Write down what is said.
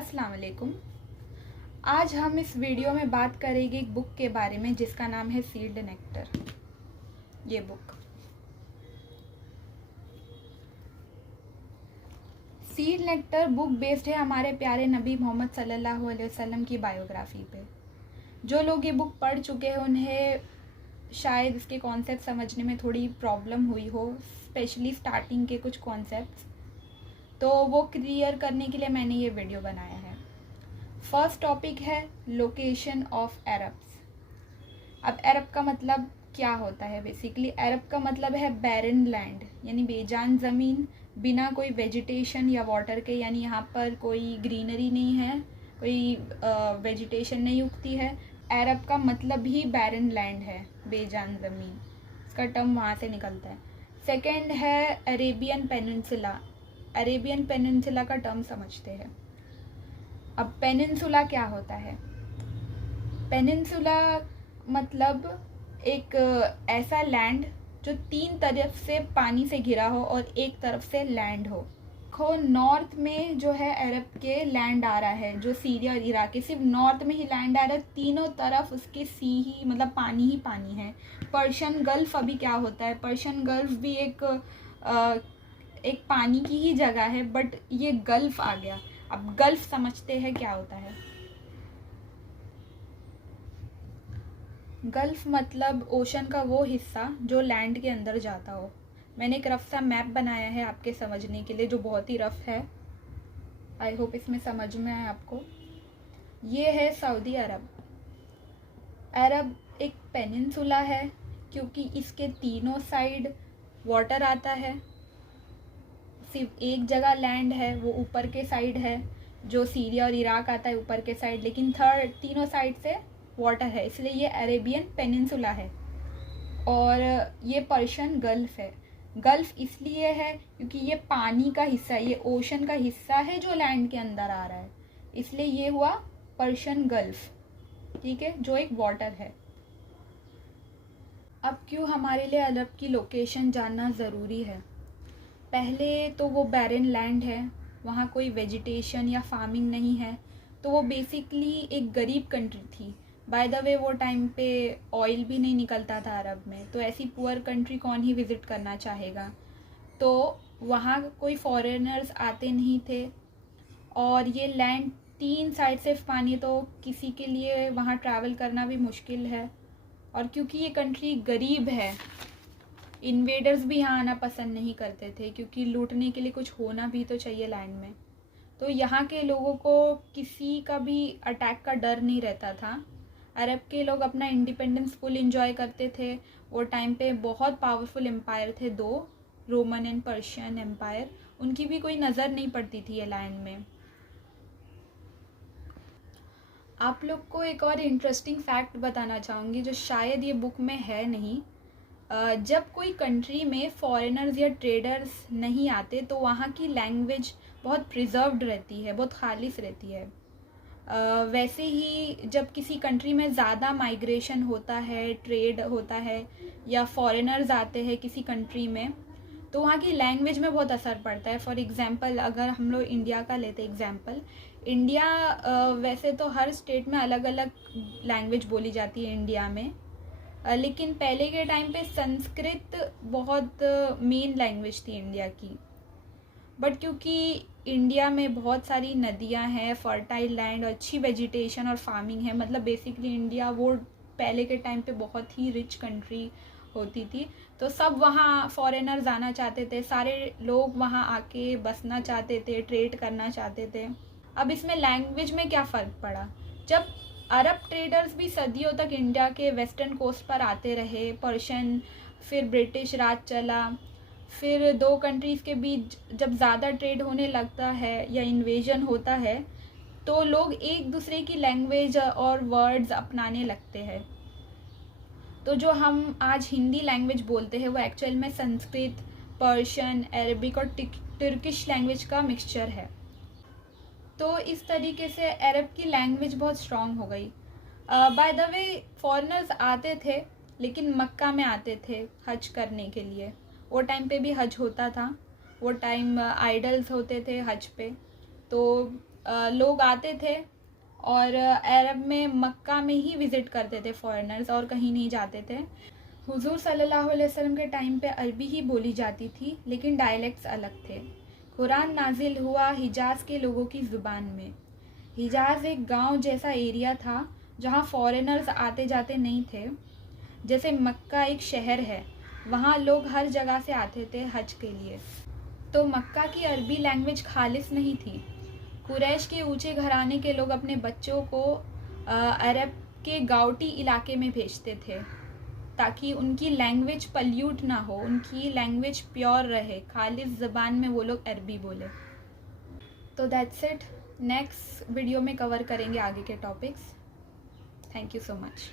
अस्सलाम वालेकुम। आज हम इस वीडियो में बात करेंगे एक बुक के बारे में जिसका नाम है सीड नेक्टर। ये book seed nectar book based है हमारे प्यारे नबी मोहम्मद सल्लल्लाहु अलैहि वसल्लम की बायोग्राफी पे। जो लोग ये बुक पढ़ चुके हैं उन्हें शायद इसके कॉन्सेप्ट समझने में थोड़ी प्रॉब्लम हुई हो, स्पेशली स्टार्टिंग के कुछ कॉन्सेप्ट्स, तो वो क्लियर करने के लिए मैंने ये वीडियो बनाया है। फर्स्ट टॉपिक है लोकेशन ऑफ अरब्स। अब अरब का मतलब क्या होता है? बेसिकली अरब का मतलब है बैरन लैंड, यानी बेजान ज़मीन, बिना कोई वेजिटेशन या वाटर के, यानी यहाँ पर कोई ग्रीनरी नहीं है, कोई वेजिटेशन नहीं उगती है। अरब का मतलब ही बैरन लैंड है, बेजान ज़मीन, इसका टर्म वहाँ से निकलता है। सेकेंड है अरेबियन पेनिनसुला। अरेबियन पेनिनसुला का टर्म समझते हैं। अब पेनिनसुला क्या होता है? पेनिनसुला मतलब एक ऐसा लैंड जो तीन तरफ से पानी से घिरा हो और एक तरफ से लैंड हो। नॉर्थ में जो है अरब के लैंड आ रहा है, जो सीरिया और इराक के सिर्फ नॉर्थ में ही लैंड आ रहा है, तीनों तरफ उसके सी ही मतलब पानी ही पानी है। पर्शियन गल्फ अभी क्या होता है, पर्शियन गल्फ भी एक पानी की ही जगह है, बट ये गल्फ आ गया। अब गल्फ समझते हैं क्या होता है? गल्फ मतलब ओशन का वो हिस्सा जो लैंड के अंदर जाता हो। मैंने एक रफ सा मैप बनाया है आपके समझने के लिए, जो बहुत ही रफ है। आई होप इसमें समझ में आए आपको। ये है सऊदी अरब। अरब एक पेनिनसुला है क्योंकि इसके तीनों साइड वाटर आता है। सिर्फ एक जगह लैंड है, वो ऊपर के साइड है, जो सीरिया और इराक आता है ऊपर के साइड, लेकिन तीनों साइड से वाटर है, इसलिए ये अरेबियन पेनिनसुला है। और ये पर्शियन गल्फ है। गल्फ इसलिए है क्योंकि ये पानी का हिस्सा है, ये ओशन का हिस्सा है जो लैंड के अंदर आ रहा है, इसलिए ये हुआ पर्शियन गल्फ, ठीक है, जो एक वाटर है। अब क्यों हमारे लिए अरब की लोकेशन जानना ज़रूरी है? पहले तो वो बैरन लैंड है, वहाँ कोई वेजिटेशन या फार्मिंग नहीं है, तो वो बेसिकली एक गरीब कंट्री थी। बाय द वे वो टाइम पे ऑयल भी नहीं निकलता था अरब में, तो ऐसी पुअर कंट्री कौन ही विज़िट करना चाहेगा। तो वहाँ कोई फॉरेनर्स आते नहीं थे, और ये लैंड तीन साइड से पानी, तो किसी के लिए वहाँ ट्रैवल करना भी मुश्किल है। और क्योंकि ये कंट्री गरीब है, इन्वेडर्स भी यहाँ आना पसंद नहीं करते थे, क्योंकि लूटने के लिए कुछ होना भी तो चाहिए लैंड में। तो यहाँ के लोगों को किसी का भी अटैक का डर नहीं रहता था। अरब के लोग अपना इंडिपेंडेंस फुल एंजॉय करते थे। वो टाइम पे बहुत पावरफुल एम्पायर थे दो, रोमन एंड पर्शियन एम्पायर, उनकी भी कोई नज़र नहीं पड़ती थी ये लैंड में। आप लोग को एक और इंटरेस्टिंग फैक्ट बताना चाहूँगी जो शायद ये बुक में है नहीं। जब कोई कंट्री में फॉरेनर्स या ट्रेडर्स नहीं आते तो वहाँ की लैंग्वेज बहुत प्रिजर्व्ड रहती है, बहुत खालिस रहती है। वैसे ही जब किसी कंट्री में ज़्यादा माइग्रेशन होता है, ट्रेड होता है, या फॉरेनर्स आते हैं किसी कंट्री में, तो वहाँ की लैंग्वेज में बहुत असर पड़ता है। फॉर एग्ज़ाम्पल अगर हम लोग इंडिया का लेते एग्ज़ाम्पल, इंडिया वैसे तो हर स्टेट में अलग अलग लैंग्वेज बोली जाती है इंडिया में, लेकिन पहले के टाइम पे संस्कृत बहुत मेन लैंग्वेज थी इंडिया की। बट क्योंकि इंडिया में बहुत सारी नदियां हैं, फर्टाइल लैंड और अच्छी वेजिटेशन और फार्मिंग है, मतलब बेसिकली इंडिया वो पहले के टाइम पे बहुत ही रिच कंट्री होती थी, तो सब वहाँ फॉरेनर्स आना चाहते थे, सारे लोग वहाँ आके बसना चाहते थे, ट्रेड करना चाहते थे। अब इसमें लैंग्वेज में क्या फ़र्क पड़ा? जब अरब ट्रेडर्स भी सदियों तक इंडिया के वेस्टर्न कोस्ट पर आते रहे, पर्शियन फिर ब्रिटिश राज चला, फिर दो कंट्रीज़ के बीच जब ज़्यादा ट्रेड होने लगता है या इन्वेजन होता है, तो लोग एक दूसरे की लैंग्वेज और वर्ड्स अपनाने लगते हैं। तो जो हम आज हिंदी लैंग्वेज बोलते हैं वो एक्चुअल में संस्कृत, पर्शियन, अरबिक और तुर्किश लैंग्वेज का मिक्सचर है। तो इस तरीके से अरब की लैंग्वेज बहुत स्ट्रॉन्ग हो गई। बाय द वे फॉरेनर्स आते थे, लेकिन मक्का में आते थे हज करने के लिए। वो टाइम पे भी हज होता था, वो टाइम आइडल्स होते थे हज पे, तो लोग आते थे और अरब में मक्का में ही विज़िट करते थे फॉरेनर्स, और कहीं नहीं जाते थे। हुजूर सल्लल्लाहु अलैहि वसल्लम के टाइम पे अरबी ही बोली जाती थी, लेकिन डायलेक्ट्स अलग थे। कुरान नाजिल हुआ हिजाज़ के लोगों की ज़ुबान में। हिजाज़ एक गांव जैसा एरिया था जहां फॉरेनर्स आते जाते नहीं थे। जैसे मक्का एक शहर है, वहाँ लोग हर जगह से आते थे हज के लिए। तो मक्का की अरबी लैंग्वेज खालिस नहीं थी। कुरैश के ऊंचे घराने के लोग अपने बच्चों को अरब के गाउटी इलाके में भेजते थे ताकि उनकी लैंग्वेज पल्यूट ना हो, उनकी लैंग्वेज प्योर रहे, खालिस ज़बान में वो लोग अरबी बोले। तो दैट्स इट। नेक्स्ट वीडियो में कवर करेंगे आगे के topics. Thank you so much.